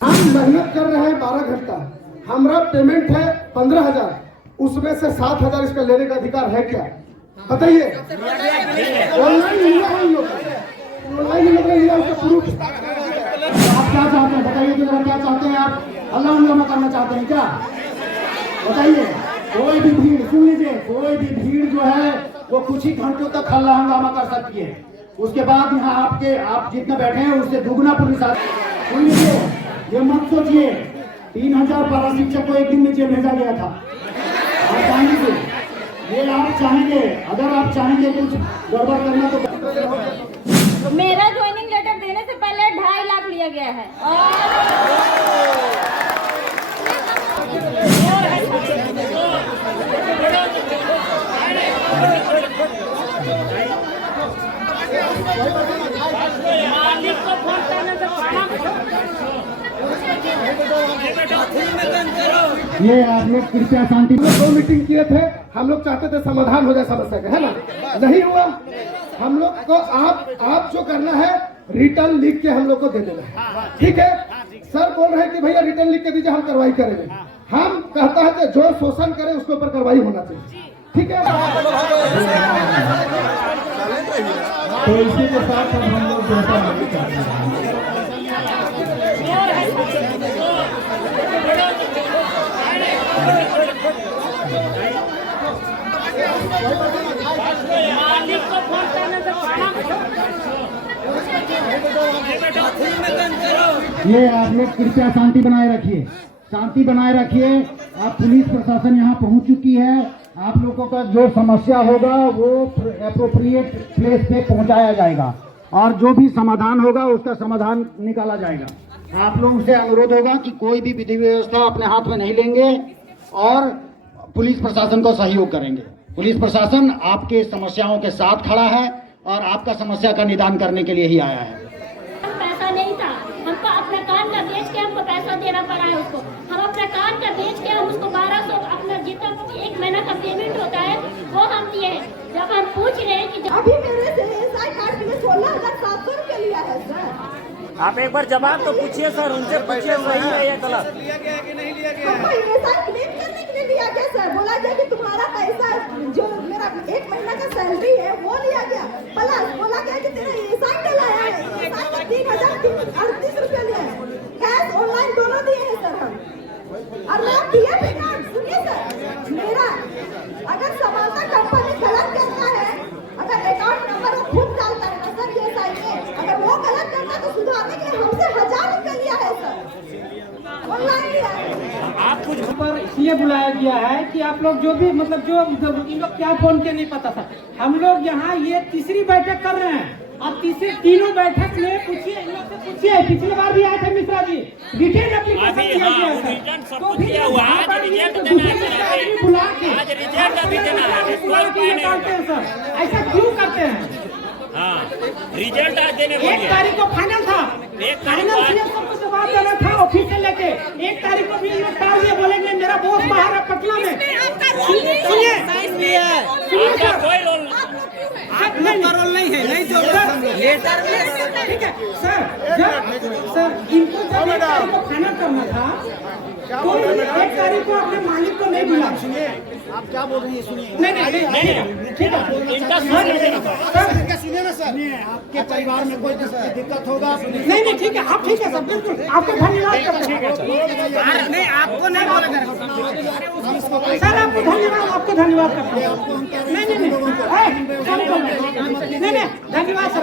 हम मेहनत कर रहे हैं 12 घंटा, हमारा पेमेंट है 15,000, उसमें से 7,000 इसका लेने का अधिकार है क्या? बताइए। ऑनलाइन लिया है इन लोग, ऑनलाइन लग रही है उसका प्रूफ। आप क्या चाहते हैं बताइए कि जरा क्या चाहते हैं आप? हल्ला हंगामा करना चाहते हैं क्या? बताइए। कोई भी भीड़, सुन लीजिए, कोई भी भीड़ जो है वो कुछ ही घंटों तक हल्ला हंगामा कर सकती है। उसके बाद यहाँ आप जितने बैठे हैं उससे दुगना पुलिस आ। सुन लीजिए, ये मत सोचिए 3,000 पारा शिक्षक को एक दिन में जेल भेजा गया था। आप चाहेंगे, ये आप चाहेंगे, अगर आप चाहेंगे कुछ गड़बड़ करना तो मेरा ज्वाइनिंग लेटर देने से पहले 2.5 लाख लिया गया है। ये आप लोग कृपया शांति। 2 मीटिंग किए थे, हम लोग चाहते थे समाधान हो जाए समस्या का, है ना? नहीं हुआ। हम लोग को आप जो करना है रिटर्न लिख के हम लोग को दे देना है, ठीक है? सर बोल रहे हैं कि भैया रिटर्न लिख के दीजिए, हम कार्रवाई करेंगे। हम कहता है कि जो शोषण करे उसके ऊपर कार्रवाई होना चाहिए, ठीक है? तो इसी के साथ हम लोग ये आप लोग कृपया शांति बनाए रखिए, शांति बनाए रखिए। आप पुलिस प्रशासन यहाँ पहुँच चुकी है। आप लोगों का जो समस्या होगा वो एप्रोप्रिएट प्लेस पे पहुँचाया जाएगा और जो भी समाधान होगा उसका समाधान निकाला जाएगा। आप लोगों से अनुरोध होगा कि कोई भी विधि व्यवस्था अपने हाथ में नहीं लेंगे और पुलिस प्रशासन को सहयोग करेंगे। पुलिस प्रशासन आपके समस्याओं के साथ खड़ा है और आपका समस्या का निदान करने के लिए ही आया है। पैसा नहीं था, हमको अपना कान का बेच के हमको पैसा देना पड़ा है उसको। हम अपना कान का बेच के हम उसको 1200 अपना जितना 1 महीना का पेमेंट होता है वो हम दिए हैं। जब हम पूछ रहे हैं कि अभी मेरे से एसआई कार्ड के लिए 16,700 रुपया लिया है सर। आप एक बार जवाब तो पूछिए सर, उनसे पूछिए सही है या गलत। लिया गया कि नहीं लिया गया? हमको एसआई क्लेम करने के लिए लिया गया सर। बोला गया कि तुम्हारा पैसा जो मेरा 1 महीना का सैलरी है वो लिया गया, प्लस बोला गया कि तेरा एसआई डलाया है, एसआई का 3,038 रुपया लिया है। कैश ऑनलाइन दोनों दिए हैं सर हम। और मैं पीएफ अकाउंट, सुनिए सर, मेरा अगर समानता कंपनी गलत करता है, अगर अकाउंट नंबर वो खुद डालता है ना सर एसआई में, अगर वो गलत करता है तो सुधारने के लिए हमसे 1,000 रुपया लिया है सर, ऑनलाइन लिया है। आप कुछ पर इसलिए बुलाया गया है कि आप लोग जो भी मतलब जो इन लोग क्या फोन के नहीं पता था। हम लोग यहाँ ये तीसरी बैठक कर रहे हैं और तीनों बैठक में पूछिए, इन लोग से पूछिए, पिछली बार भी आए थे मिश्रा जी, डिटेल एप्लीकेशन किया गया है। तो फिर आज रिजल्ट निकालते हैं सर, ऐसा क्यों करते हैं? रिजल्ट आज देने 1 तारीख को फाइनल था, फाइनल सबको जवाब देना था ऑफिशियल लेके। 1 तारीख को भी लोग टाल दिए, बोलेंगे मेरा बॉस बाहर है पटना में। सुनिए कोई रोल आपका रोल नहीं है, नहीं तो ठीक है सर। सर इनको जब 1 तारीख को फाइनल करना था तो 1 तारीख को अपने मालिक को नहीं बुला। सुनिए आप क्या बोल रही है, सुनिए। नहीं ठीक है इनका सुनिए ना सर, आपके परिवार में कोई दिक्कत होगा? नहीं ठीक है, आप ठीक है सर, बिल्कुल आपको धन्यवाद करते हैं। नहीं आपको नहीं बोला सर, आपको धन्यवाद करते हैं। नहीं धन्यवाद सर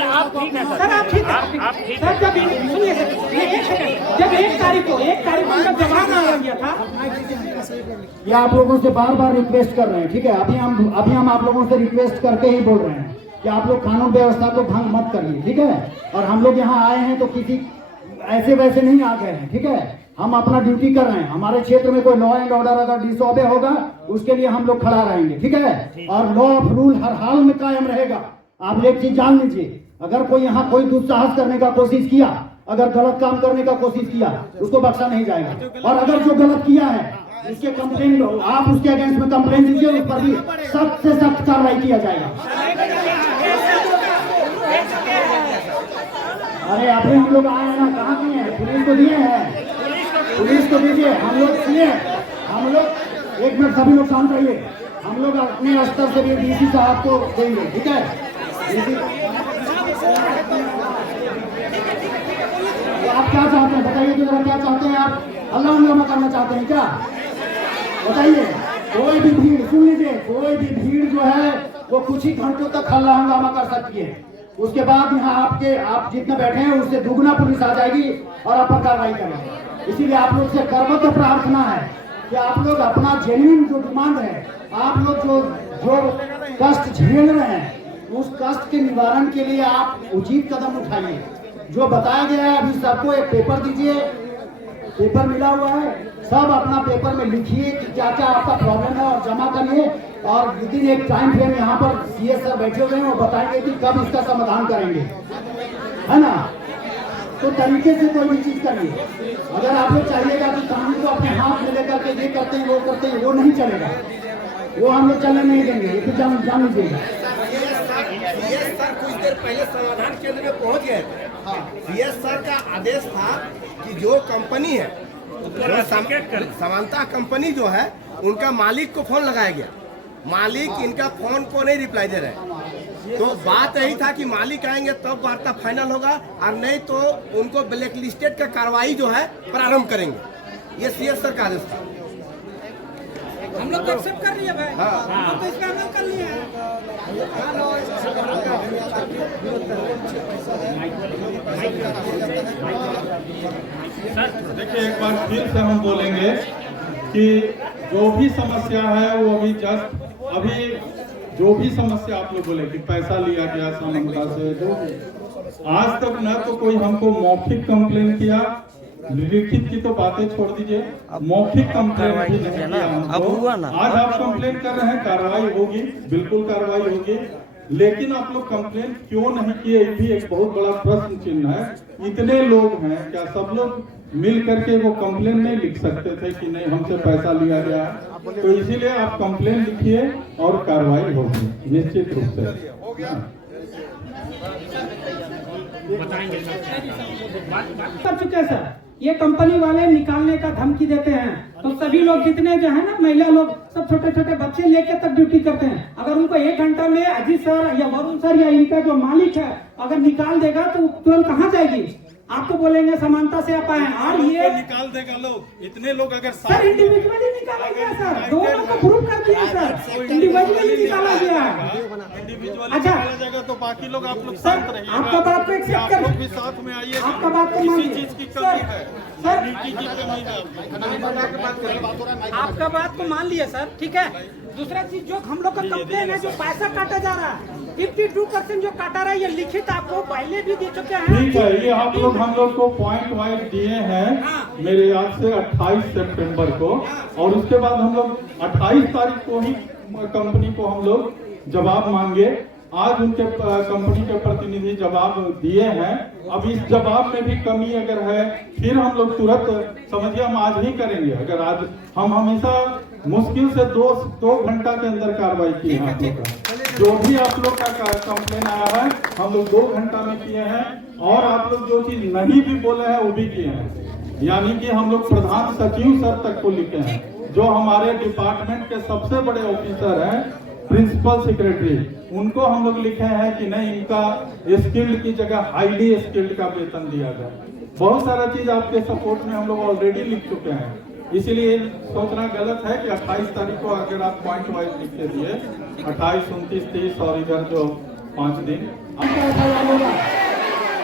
आप ठीक है सर, आप ठीक है सर। जब सुनिए सर, एक सेकंड, जब 1 तारीख को जब जवाब आ गया था, ये आप लोगों से बार बार रिक्वेस्ट कर रहे हैं, ठीक है? अभी हम आप लोगों से रिक्वेस्ट करके ही बोल रहे हैं कि आप लोग कानून व्यवस्था को भंग मत करिए, ठीक है? और हम लोग यहाँ आए हैं तो किसी ऐसे वैसे नहीं आ गए हैं, ठीक है? हम अपना ड्यूटी कर रहे हैं। हमारे क्षेत्र में कोई लॉ एंड ऑर्डर अगर डिसऑबे होगा उसके लिए हम लोग खड़ा रहेंगे, ठीक है? और लॉ ऑफ रूल हर हाल में कायम रहेगा। आप एक चीज जान लीजिए, अगर कोई यहाँ कोई दुस्साहस करने का कोशिश किया, अगर गलत काम करने का कोशिश किया, उसको बख्शा नहीं जाएगा। और अगर जो गलत किया है उसके कंप्लेन, आप उसके अगेंस्ट में कंप्लेन दीजिए, उस पर भी सख्त से सख्त कार्रवाई किया जाएगा। अरे अभी हम लोग आए हैं ना, कहाँ किए हैं? पुलिस को दिए हैं, पुलिस को दीजिए। हम लोग किए, हम लोग एक मिनट सभी लोग शांत रहिए। हम लोग अपने स्तर से भी डीसी साहब को देंगे, ठीक है? डीसी आप क्या चाहते हैं बताइए तो जरा, क्या चाहते हैं आप? हल्ला हंगामा करना चाहते हैं क्या? बताइए। कोई भी भीड़, सुन लीजिए, कोई भी भीड़ जो है वो कुछ ही घंटों तक हल्ला हंगामा कर सकती है। उसके बाद यहाँ आप जितने बैठे हैं उससे दुगना पुलिस आ जाएगी और आप पर कार्रवाई करेंगे। इसीलिए आप लोग से करबद्ध प्रार्थना है कि आप लोग अपना जेन्युइन जो डिमांड है, आप लोग जो कष्ट झेल रहे हैं, उस कष्ट के निवारण के लिए आप उचित कदम उठाइए। जो बताया गया है अभी सबको एक पेपर दीजिए, पेपर मिला हुआ है, सब अपना पेपर में लिखिए कि क्या क्या आपका प्रॉब्लम है और जमा करिए। और विदिन एक टाइम फ्रेम यहाँ पर सीएस सर बैठे हुए हैं, वो बताएंगे कि कब इसका समाधान करेंगे, है ना? तो तरीके से कोई भी चीज करिए। अगर आप लोग चाहिएगा कि कानून को अपने हाथ में लेकर के ये करते हैं वो करते हैं, वो नहीं चलेगा, वो हम लोग चलने नहीं देंगे। ये तो जान लीजिएगा। सर कुछ देर पहले समाधान केंद्र में पहुंच गए थे। सीएस सर का आदेश था कि जो कंपनी है, समानता कंपनी जो है, उनका मालिक को फोन लगाया गया। मालिक इनका फोन को नहीं रिप्लाई दे रहे। तो बात यही था कि मालिक आएंगे तब वार्ता फाइनल होगा, और नहीं तो उनको ब्लैक लिस्टेड का कार्रवाई जो है प्रारंभ करेंगे। ये सीएस सर का आदेश था। हम लोग तो एक्सेप्ट कर लिए भाई, हम लोग तो इसका अमल कर लिए हैं। देखिए, एक बार फिर से हम बोलेंगे कि जो भी समस्या है वो अभी जो भी समस्या आप लोग बोले कि पैसा लिया गया समानता से, जो आज तक न तो कोई हमको मौखिक कंप्लेन किया, लिखित की तो बातें छोड़ दीजिए, मौखिक कंप्लेन भी नहीं किया हमको। आज आप कंप्लेन कर रहे हैं, कार्रवाई होगी, बिल्कुल कार्रवाई होगी, लेकिन आप लोग कंप्लेन क्यों नहीं किए, ये भी एक बहुत बड़ा प्रश्न चिन्ह है। इतने लोग हैं, क्या सब लोग मिल करके वो कंप्लेन नहीं लिख सकते थे कि नहीं हमसे पैसा लिया गया? तो इसीलिए आप कंप्लेन लिखिए और कार्रवाई होगी निश्चित रूप से। कर चुके हैं सर, ये कंपनी वाले निकालने का धमकी देते हैं, तो सभी लोग जितने जो है ना, महिला लोग सब छोटे छोटे बच्चे लेके तक ड्यूटी करते हैं। अगर उनको 1 घंटा में अजीत सर या वरुण सर या इनका जो मालिक है अगर निकाल देगा तो तुरंत कहाँ जाएगी? आपको बोलेंगे समानता से आप आए, और ये निकाल देगा लोग। इतने लोग अगर सर इंडिविजुअली निकाला गया सर, दोनों को ग्रुप कर दिया सर, इंडिविजुअली निकाला गया। अच्छा जाएगा तो बाकी लोग आप लोग सर, आपका बात को एक्सेप्ट कर, भी साथ में आइए। आपका बात को मान चीज की कमी है सर, आपका बात को मान लिया सर, ठीक है। दूसरा चीज जो हम लोग का कंप्लेन है, जो पैसा काटा जा रहा है 52% जो काटा रहा है, ये लिखित आपको पहले भी दे चुके हैं। ठीक है, ये आप लोग हम लोग को पॉइंट वाइज दिए हैं मेरे याद से 28 सितंबर को, और उसके बाद हम लोग 28 तारीख को ही कंपनी को हम लोग जवाब मांगे। आज उनके कंपनी के प्रतिनिधि जवाब दिए हैं। अब इस जवाब में भी कमी अगर है, फिर हम लोग तुरंत समझिए हम आज ही करेंगे। अगर आज हम हमेशा मुश्किल से 2 घंटा के अंदर कार्रवाई की है। आप लोग का जो भी आप लोग का कंप्लेन आया है हम लोग 2 घंटा में किए हैं, और आप लोग जो चीज नहीं भी बोले हैं वो भी किए हैं। यानी कि हम लोग प्रधान सचिव सर तक को लिखे हैं, जो हमारे डिपार्टमेंट के सबसे बड़े ऑफिसर हैं, प्रिंसिपल सेक्रेटरी, उनको हम लोग लिखे हैं कि नहीं, इनका स्किल्ड की जगह हाईली स्किल्ड का वेतन दिया जाए। बहुत सारा चीज आपके सपोर्ट में हम लोग ऑलरेडी लिख चुके हैं। इसीलिए सोचना गलत है कि 28 तारीख को अगर आप पॉइंट वाइज लिख के दिए, 28, 29, 30 और इधर जो 5 दिन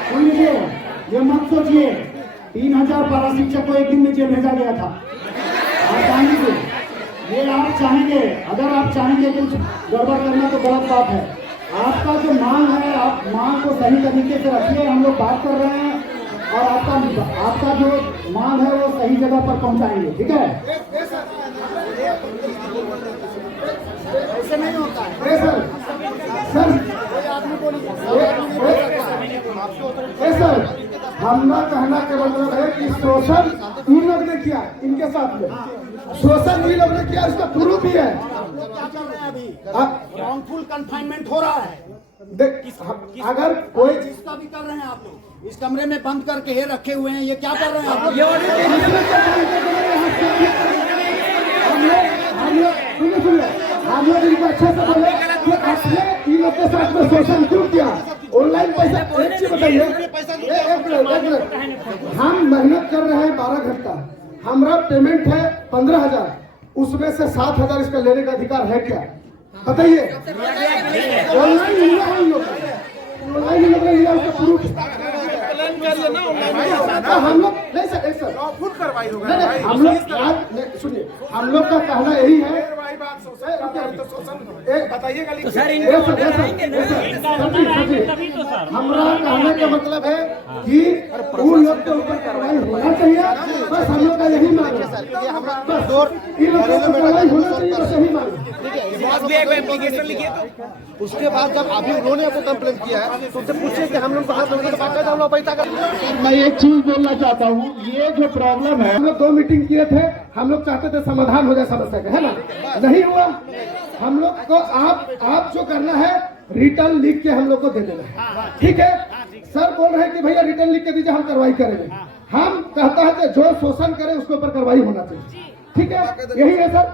सुन लीजिए, ये मत सोचिए 3000 पारा शिक्षक को एक दिन में जेल भेजा गया था। आप चाहेंगे, ये आप चाहेंगे, अगर आप चाहेंगे कुछ गड़बड़ करना तो गलत बात है। आपका जो मांग है, आप मांग को सही तरीके से रखिए। हम लोग बात कर रहे हैं और आपका जो मांग है वो सही जगह पर पहुंचाएंगे, ठीक है? ऐसे नहीं होता है सर। हमारा कहना का मतलब है कि शोषण इन लोग ने किया, इनके साथ में शोषण इन लोग ने किया, इसका प्रूफ भी है। रॉन्गफुल कन्फाइनमेंट हो रहा है। अगर कोई इसका भी कर रहे हैं आप लोग। इस कमरे में बंद करके ये रखे हुए हैं, ये क्या कर रहे हैं आप लोग? हम लोग इनको अच्छे से बोले कि आपने इन लोग के साथ में शोषण क्यों किया? ऑनलाइन पैसा, एक चीज बताइए, एक मिनट, हम मेहनत कर रहे हैं 12 घंटा, हमारा पेमेंट है 15,000, उसमें से 7,000 इसका लेने का अधिकार है क्या? बताइए। ऑनलाइन लिया है इन लोग, ऑनलाइन इन लोग ने लिया, उसका प्रूफ तो हम लोग नहीं सर, एक सर खुद कार्रवाई होगा। हम लोग आज सुनिए, हम लोग का कहना यही है, बताइएगा हमारा कहने का मतलब है कि उन लोग के ऊपर कार्रवाई होना चाहिए, बस हम लोग का यही मांग है। इन लोगों को कार्रवाई होना चाहिए, बस यही मांग है। एप्लीकेशन लिखिए, तो उसके बाद जब अभी उन्होंने आपको कंप्लेन किया है तो उनसे पूछिए कि हम लोग बात हम लोग पैसा कर। मैं एक चीज बोलना चाहता हूँ, ये जो प्रॉब्लम है, हम लोग 2 मीटिंग किए थे, हम लोग चाहते थे समाधान हो जाए समस्या का, है ना? नहीं हुआ। हम लोग को आप जो करना है रिटर्न लिख के हम लोग को दे देना है, ठीक है? सर बोल रहे हैं कि भैया रिटर्न लिख के दीजिए, हम कार्रवाई करेंगे। हम कहता है कि जो शोषण करे उसके ऊपर कार्रवाई होना चाहिए, ठीक है? यही है सर,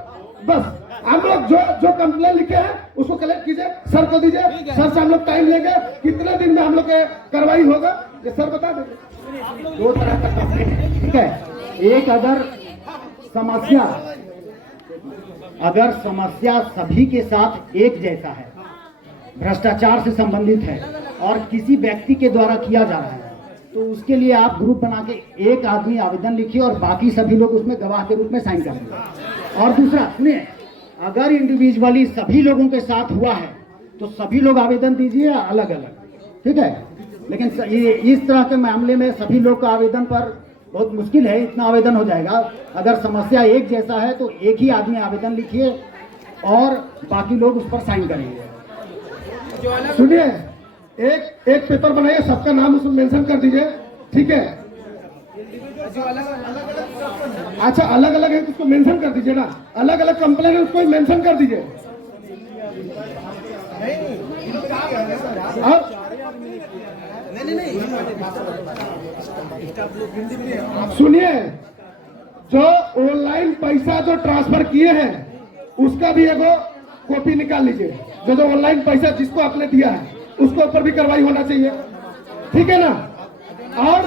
बस हम लोग जो कंप्लेन लिखे हैं उसको कलेक्ट कीजिए, सर को दीजिए, सर से हम लोग टाइम लेंगे, कितने दिन में हम लोग के कार्रवाई होगा ये सर बता देंगे। 2 तरह का कंप्लेन है, ठीक है? एक अगर समस्या सभी के साथ एक जैसा है, भ्रष्टाचार से संबंधित है और किसी व्यक्ति के द्वारा किया जा रहा है, तो उसके लिए आप ग्रुप बना के एक आदमी आवेदन लिखिए और बाकी सभी लोग उसमें गवाह के रूप में साइन करेंगे। और दूसरा सुनिए, अगर इंडिविजुअली सभी लोगों के साथ हुआ है तो सभी लोग आवेदन दीजिए अलग अलग, ठीक है? लेकिन ये इस तरह के मामले में सभी लोग का आवेदन पर बहुत मुश्किल है, इतना आवेदन हो जाएगा। अगर समस्या एक जैसा है तो एक ही आदमी आवेदन लिखिए और बाकी लोग उस पर साइन करेंगे। सुनिए, एक पेपर बनाइए, सबका नाम उसमें मेंशन कर दीजिए, ठीक है? अच्छा, अलग अलग है तो उसको मेंशन कर दीजिए ना, अलग अलग कंप्लेन है उसको मेंशन कर दीजिए। और सुनिए, जो ऑनलाइन पैसा जो ट्रांसफर किए हैं उसका भी एगो कॉपी निकाल लीजिए, जो ऑनलाइन पैसा जिसको आपने दिया है उसके ऊपर भी कार्रवाई होना चाहिए, ठीक है ना? और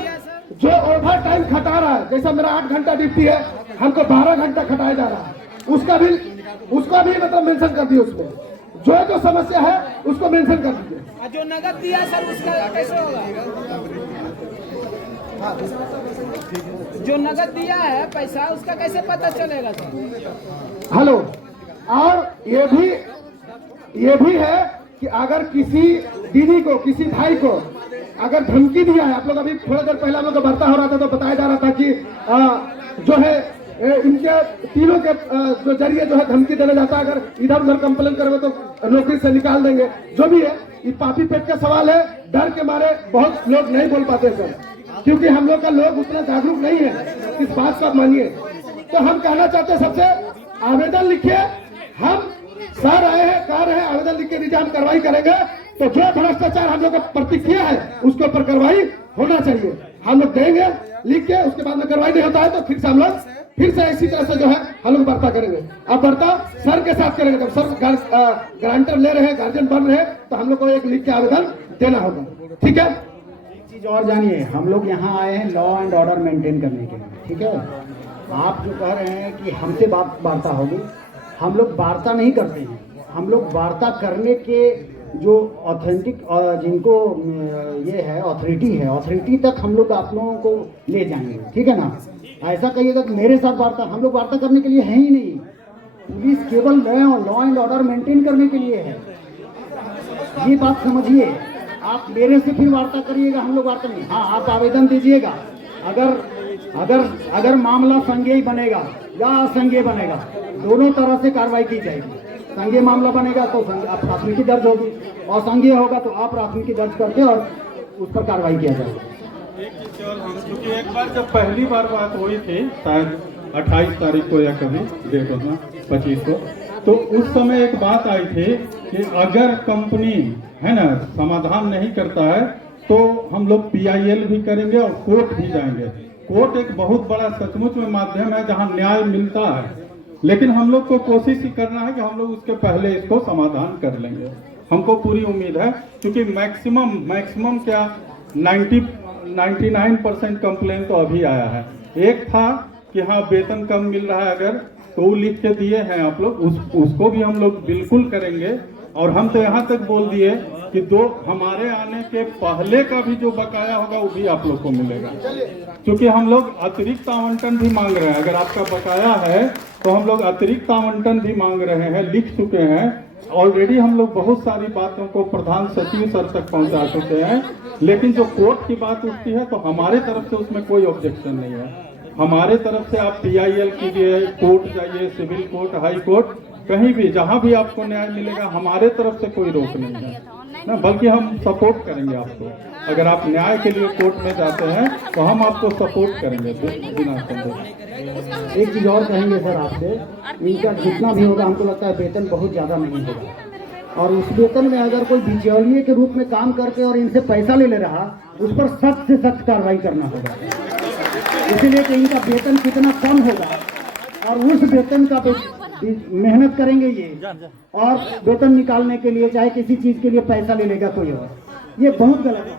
जो ओवर टाइम खटा रहा है, जैसा मेरा 8 घंटा ड्यूटी है, हमको 12 घंटा खटाया जा रहा है, उसका भी मतलब मेंशन कर दिए, उसमें जो समस्या है उसको मेंशन कर दीजिए। जो नगद दिया सर उसका कैसे होगा? जो नगद दिया है पैसा उसका कैसे पता चलेगा सर? हेलो, और ये भी है कि अगर किसी दीदी को, किसी भाई को अगर धमकी दिया है, आप लोग अभी थोड़ा देर पहले हम लोग का वार्ता हो रहा था तो बताया जा रहा था कि जो है इनके तीनों के जो जरिए जो है धमकी देने जाता है, अगर इधर उधर कंप्लेन करोगे तो नौकरी से निकाल देंगे। जो भी है, ये पापी पेट का सवाल है, डर के मारे बहुत लोग नहीं बोल पाते सर, क्योंकि हम लोग का लोग उतना जागरूक नहीं है, इस बात का मानिए। तो हम कहना चाहते हैं सबसे, आवेदन लिखिए, हम सर आए हैं, कह रहे हैं आवेदन लिख के दीजिए, हम कार्रवाई करेंगे। तो जो भ्रष्टाचार हम लोग का प्रति किया है उसके ऊपर कार्रवाई होना चाहिए, हम लोग देंगे लिख के। उसके बाद में कार्रवाई नहीं होता है तो फिर से हम लोग फिर से इसी तरह से जो है हम लोग वार्ता करेंगे। अब वार्ता सर के साथ करेंगे, जब सर गारंटर ले रहे हैं, गार्जियन बन रहे हैं, तो हम लोग को एक लिख के आवेदन देना होगा, ठीक है? एक चीज और जानिए, हम लोग यहाँ आए हैं लॉ एंड ऑर्डर मेंटेन करने के लिए, ठीक है? आप जो कह रहे हैं कि हमसे वार्ता होगी, हम लोग वार्ता नहीं करते हैं, हम लोग वार्ता करने के जो ऑथेंटिक जिनको ये है ऑथोरिटी तक हम लोग आप लोगों को ले जाएंगे, ठीक है ना? ऐसा कहिएगा कि मेरे साथ वार्ता, हम लोग वार्ता करने के लिए है ही नहीं। पुलिस केवल लॉ एंड ऑर्डर मेंटेन करने के लिए है, ये बात समझिए। आप मेरे से फिर वार्ता करिएगा, हम लोग वार्ता नहीं। हाँ, आप आवेदन दीजिएगा, अगर मामला संज्ञेय बनेगा या असंज्ञेय बनेगा, दोनों तरह से कार्रवाई की जाएगी। संज्ञेय मामला बनेगा तो प्राथमिकी दर्ज होगी, और संज्ञेय होगा तो आप प्राथमिकी दर्ज करके और उस पर कार्रवाई किया जाएगा। क्योंकि एक बार जब पहली बार बात हुई थी, शायद 28 तारीख को या कभी डेट होना 25 को, तो उस समय एक बात आई थी कि अगर कंपनी है ना समाधान नहीं करता है तो हम लोग PIL भी करेंगे और कोर्ट भी जाएंगे। कोर्ट एक बहुत बड़ा सचमुच में माध्यम है जहां न्याय मिलता है, लेकिन हम लोग को कोशिश ही करना है कि हम लोग उसके पहले इसको समाधान कर लेंगे। हमको पूरी उम्मीद है, क्योंकि मैक्सिमम क्या 99% कंप्लेन तो अभी आया है। एक था कि हाँ वेतन कम मिल रहा है, अगर तो वो लिख के दिए हैं आप लोग, उसको भी हम लोग बिल्कुल करेंगे। और हम तो यहाँ तक बोल दिए कि हमारे आने के पहले का भी जो बकाया होगा वो भी आप लोग को मिलेगा, क्योंकि हम लोग अतिरिक्त आवंटन भी मांग रहे हैं। अगर आपका बकाया है तो हम लोग अतिरिक्त आवंटन भी मांग रहे हैं, लिख चुके हैं ऑलरेडी। हम लोग बहुत सारी बातों को प्रधान सचिव सर तक पहुंचा चुके हैं, लेकिन जो कोर्ट की बात उठती है तो हमारे तरफ से उसमें कोई ऑब्जेक्शन नहीं है। हमारे तरफ से आप PIL कीजिए, कोर्ट जाइए, सिविल कोर्ट, हाई कोर्ट, कहीं भी जहां भी आपको न्याय मिलेगा, हमारे तरफ से कोई रोक नहीं है ना, बल्कि हम सपोर्ट करेंगे आपको। अगर आप न्याय के लिए कोर्ट में जाते हैं तो हम आपको सपोर्ट करेंगे बिना संदेह। एक चीज और कहेंगे सर आपसे, इनका जितना भी होगा हमको लगता है वेतन बहुत ज्यादा नहीं होगा, और उस वेतन में अगर कोई बिचौलिए के रूप में काम करके और इनसे पैसा ले रहा, उस पर सख्त से सख्त कार्रवाई करना होगा। इसलिए कि इनका वेतन कितना कम होगा और उस वेतन का मेहनत करेंगे ये, और वेतन निकालने के लिए चाहे किसी चीज के लिए पैसा ले लेगा कोई और, ये बहुत गलत है।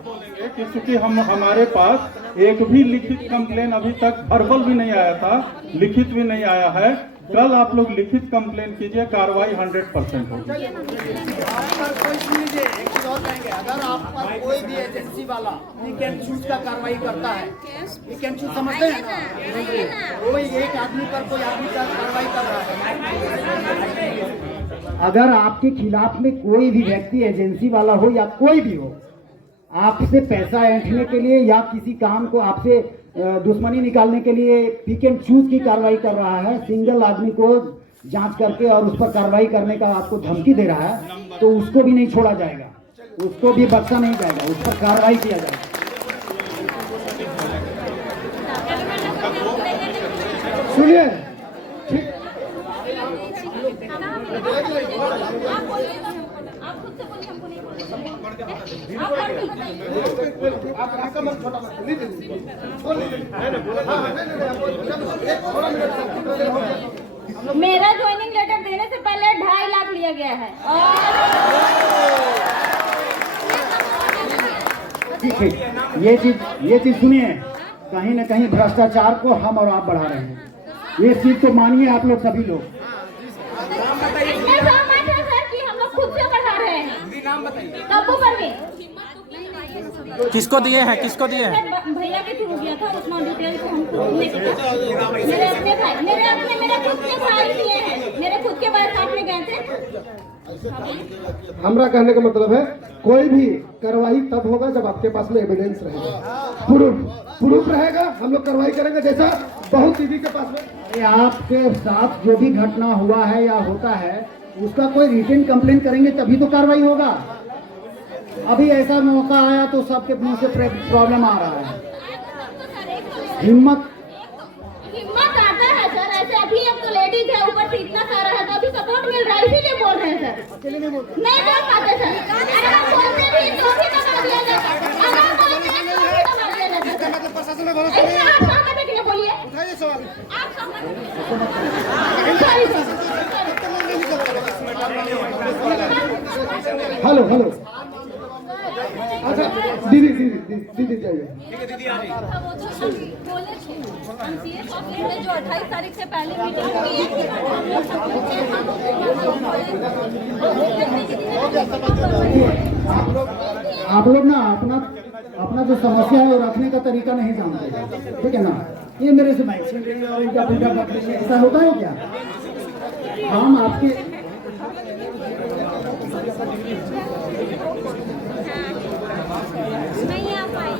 क्योंकि हमारे पास एक भी लिखित कंप्लेन अभी तक वर्बल भी नहीं आया था, लिखित भी नहीं आया है। कल आप लोग लिखित कंप्लेन कीजिए, कार्रवाई 100% होगी। अगर आपका कोई भी एजेंसी वाला पिक एंड चूज का कार्रवाई करता है, पिक एंड चूज समझते हैं ना, कोई एक आदमी पर कोई आदमी का कार्रवाई कर रहा है। अगर आपके खिलाफ में कोई भी व्यक्ति एजेंसी वाला हो या कोई भी हो, आपसे पैसा ऐंठने के लिए या किसी काम को आपसे दुश्मनी निकालने के लिए पिक एंड चूज की कार्रवाई कर रहा है, सिंगल आदमी को जांच करके और उस पर कार्रवाई करने का आपको धमकी दे रहा है, तो उसको भी नहीं छोड़ा जाएगा, उसको भी बख्शा नहीं जाएगा, उस पर कार्रवाई किया जाएगा। सुनिए, ठीक मेरा ज्वाइनिंग लेटर देने से पहले 2.5 लाख लिया गया है। ठीक है, ये चीज सुनिए, कहीं न कहीं भ्रष्टाचार को हम और आप बढ़ा रहे हैं, ये चीज तो मानिए आप लोग सभी लोग। ऐसा मत है सर कि हम लोग खुद से बढ़ा रहे हैं। तब्बू पर भी किसको दिए हैं, किसको दिए हैं? भैया के थ्रू गया था, उतना डिटेल को हमको लेके मेरे खुद के भाई दिए हैं, मेरे खुद के भाई साथ में गए थे। हमारा कहने का मतलब है कोई भी कार्रवाई तब होगा जब आपके पास में एविडेंस रहेगा, प्रूफ रहेगा, हम लोग कार्रवाई करेंगे। जैसा बहुत दीदी के पास में आपके साथ जो भी घटना हुआ है या होता है, उसका कोई रिटन कंप्लेन करेंगे तभी तो कार्रवाई होगा। अभी ऐसा मौका आया तो सबके मुंह से प्रॉब्लम आ रहा है। हिम्मत आता है सर, ऐसे अभी अब तो लेडीज है, ऊपर से इतना सारा है, तो अभी सपोर्ट मिल रहा है, इसीलिए बोल रहे हैं सर। नहीं बोल पाते सर, अगर हम बोलते भी तो भी दबा दिया जाता, अगर बोलते हैं तो भी दबा दिया जाता। प्रशासन में भरोसा नहीं है। आप सामने देखिए, बोलिए, उठाइए सवाल, आप सामने। हेलो अच्छा दीदी चाहिए। जो 28 तारीख से पहले मीटिंग हुई है, आप लोग ना अपना जो समस्या है वो रखने का तरीका नहीं जानते, ठीक है ना। ये मेरे से माइक सुन रही है और इनका पूजा कर रही है, ऐसा होता है क्या? हम आपके नहीं आ पाई।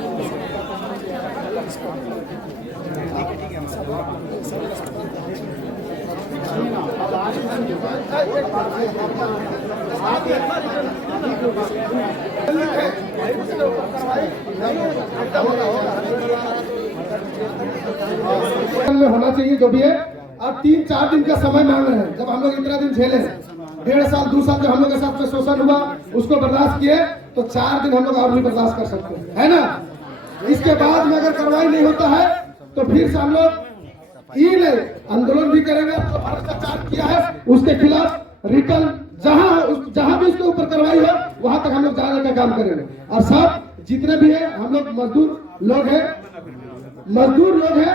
में होना चाहिए जो भी है, और 3-4 दिन का समय मांग रहे हैं। जब हम लोग इतना दिन झेले हैं 1.5 साल 2 साल जो हम लोग के साथ में शोषण हुआ उसको बर्दाश्त किए, तो 4 दिन हम लोग और भी बर्दाश्त कर सकते हैं, है ना। इसके बाद में अगर कार्रवाई नहीं होता है तो फिर से हम लोग आंदोलन भी करेंगे। तो भ्रष्टाचार किया है उसके खिलाफ रिटर्न जहां भी उसके ऊपर कार्रवाई हो वहां तक हम लोग जाने का काम करेंगे। और सब जितने भी है हम लोग मजदूर लोग हैं,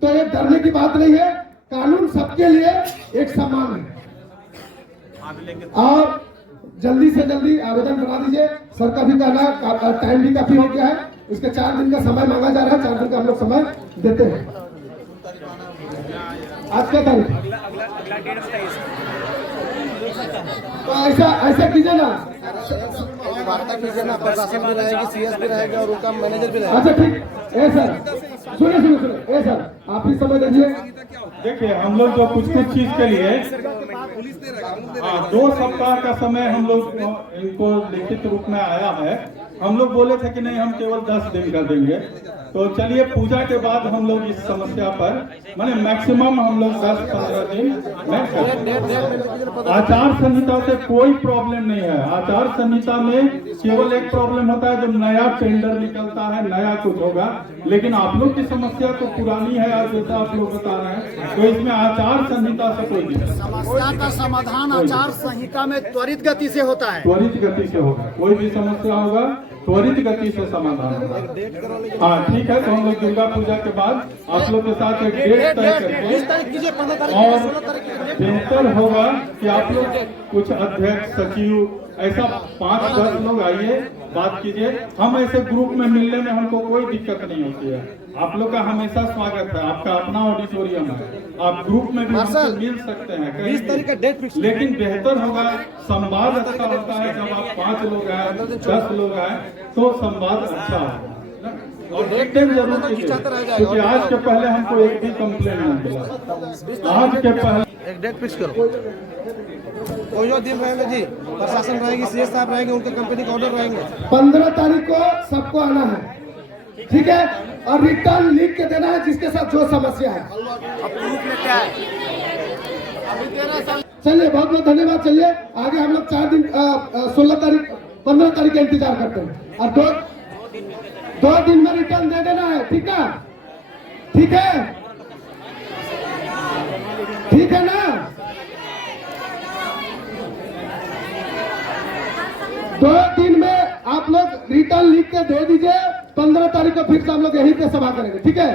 तो ये डरने की बात नहीं है। कानून सबके लिए एक समान है। और जल्दी से जल्दी आवेदन करा दीजिए। सर का भी कहना टाइम भी काफी हो गया है, इसके 4 दिन का समय मांगा जा रहा है। 4 दिन का हम लोग समय देते हैं। आज क्या तारीख? तो ऐसा कीजिए ना, वार्ता कीजिए ना, प्रशासन भी रहेगी, सीएस भी रहेगा और उनका मैनेजर भी रहेगा। अच्छा ठीक है सर, सुनिए सर, आप ही समय दीजिए। देखिए हम लोग जो कुछ चीज के लिए 2 सप्ताह का समय हम लोग इनको लिखित रूप में आया है। हम लोग बोले थे कि नहीं हम केवल 10 दिन का देंगे, तो चलिए पूजा के बाद हम लोग इस समस्या पर माने मैक्सिमम हम लोग 10-15 दिन में। आचार संहिता से कोई प्रॉब्लम नहीं है। आचार संहिता में केवल एक प्रॉब्लम होता है जब नया टेंडर निकलता है, नया कुछ होगा, लेकिन आप लोग की समस्या तो पुरानी है। आज जैसा आप लोग बता रहे हैं, तो इसमें आचार संहिता से कोई नहीं। समस्या का समाधान आचार संहिता में त्वरित गति से होता है। त्वरित गति से होगा, कोई भी समस्या होगा त्वरित गति से समाधान होगा। हाँ ठीक है, तो हम लोग दुर्गा पूजा के बाद आप लोग के साथ एक डेट तय करके, और बेहतर होगा कि आप लोग कुछ अध्यक्ष सचिव ऐसा 5-10 लोग आइए, बात कीजिए। हम ऐसे ग्रुप में मिलने में हमको कोई दिक्कत नहीं होती है। आप लोग का हमेशा स्वागत है, आपका अपना ऑडिटोरियम है, आप ग्रुप में भी हमसे मिल सकते हैं कहीं। लेकिन बेहतर होगा, संवाद अच्छा होता है जब आप 5 लोग आए, 10 लोग आए, तो संवाद अच्छा होगा। और डेट जरूर कीजिए, क्योंकि आज के पहले हमको एक भी कंप्लेंट नहीं मिला। आज के पहले एक डेट फिक्स करो। कोई जो दिन रहेंगे जी, प्रशासन रहेगी, सीएस साहब रहेंगे, उनके कंपनी का ऑर्डर रहेंगे। 15 तारीख को सबको आना है, ठीक है। और रिटर्न लिख के देना है जिसके साथ जो समस्या है। चलिए बहुत बहुत धन्यवाद। चलिए आगे हम लोग 4 दिन 16 तारीख 15 तारीख का इंतजार करते हैं। और 2 दिन में रिटर्न दे देना है, ठीक है? ठीक है, ठीक है ना? 2 दिन में आप लोग रिटर्न लिख के दे दीजिए। 15 तारीख को फिर से हम लोग यहीं पे सभा करेंगे, ठीक है?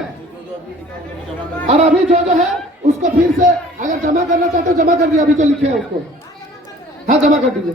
और अभी जो है उसको फिर से अगर जमा करना चाहते हो जमा कर दिया, अभी जो लिखे हैं उसको, हाँ जमा कर दीजिए।